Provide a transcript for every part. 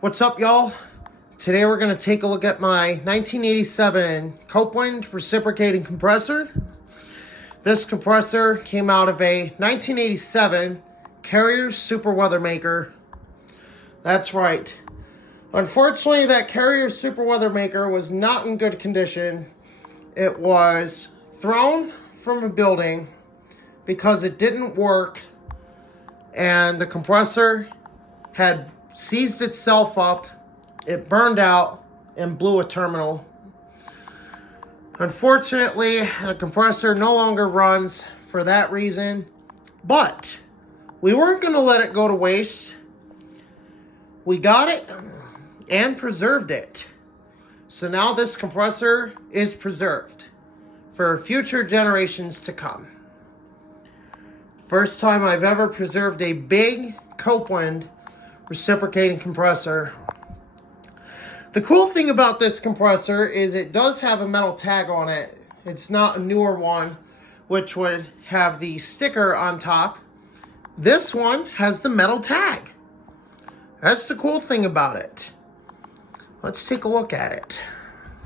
What's up, y'all? Today we're going to take a look at my 1987 Copeland reciprocating compressor. This compressor came out of a 1987 Carrier Super Weathermaker. That's right. Unfortunately, that Carrier Super Weathermaker was not in good condition. It was thrown from a building because it didn't work, and the compressor had seized itself up. It burned out and blew a terminal. Unfortunately, the compressor no longer runs for that reason, but we weren't going to let it go to waste. We got it and preserved it. So now this compressor is preserved for future generations to come. First time I've ever preserved a big Copeland reciprocating compressor. The cool thing about this compressor is it does have a metal tag on it. It's not a newer one, which would have the sticker on top. This one has the metal tag. That's the cool thing about it. Let's take a look at it.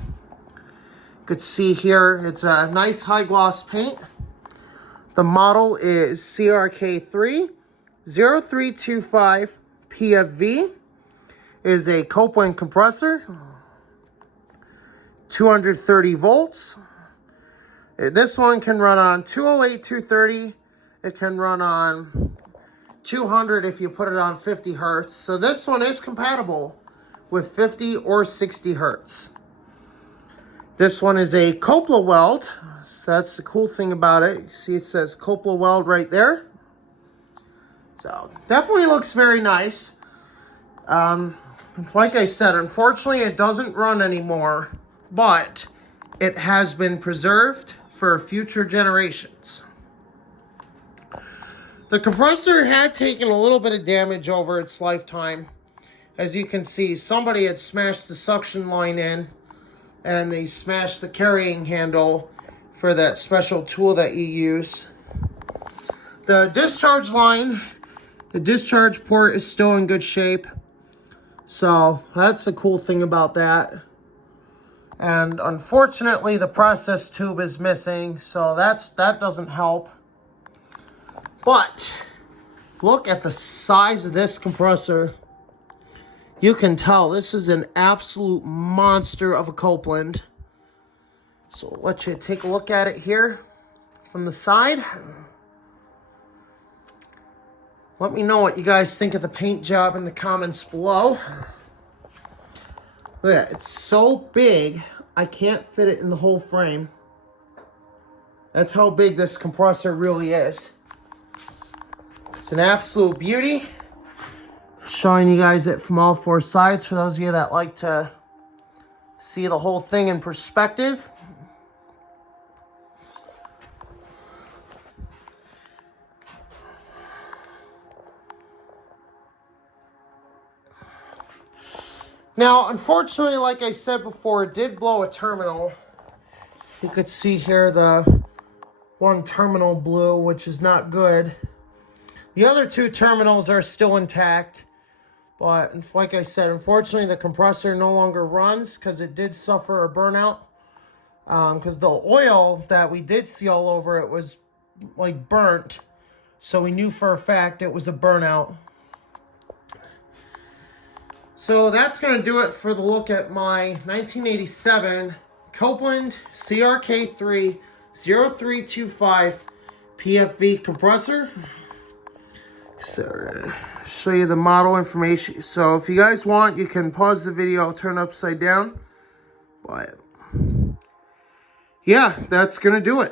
You could see here, it's a nice high gloss paint. The model is CRK3-0325-PFV. Is a Copeland compressor, 230 volts. This one can run on 208, 230. It can run on 200 if you put it on 50 hertz. So this one is compatible with 50 or 60 hertz. This one is a Copeland weld. So that's the cool thing about it. You see it says Copeland weld right there. So definitely looks very nice. Like I said, unfortunately it doesn't run anymore, but it has been preserved for future generations. The compressor had taken a little bit of damage over its lifetime. As you can see, somebody had smashed the suction line in, and they smashed the carrying handle for that special tool that you use. The discharge line, the discharge port is still in good shape. So that's the cool thing about that. And unfortunately, the process tube is missing, so that doesn't help. But look at the size of this compressor. You can tell this is an absolute monster of a Copeland. So I'll let you take a look at it here from the side. Let me know what you guys think of the paint job in the comments below. Look at that, it's so big, I can't fit it in the whole frame. That's how big this compressor really is. It's an absolute beauty. Showing you guys it from all four sides for those of you that like to see the whole thing in perspective. Now, unfortunately, like I said before, it did blow a terminal. You could see here the one terminal blew, which is not good. The other two terminals are still intact. But like I said, unfortunately, the compressor no longer runs because it did suffer a burnout. Because the oil that we did see all over it was like burnt. So we knew for a fact it was a burnout. So that's going to do it for the look at my 1987 Copeland CRK3-0325-PFV compressor. So show you the model information. So if you guys want, you can pause the video, turn upside down. But yeah, that's going to do it.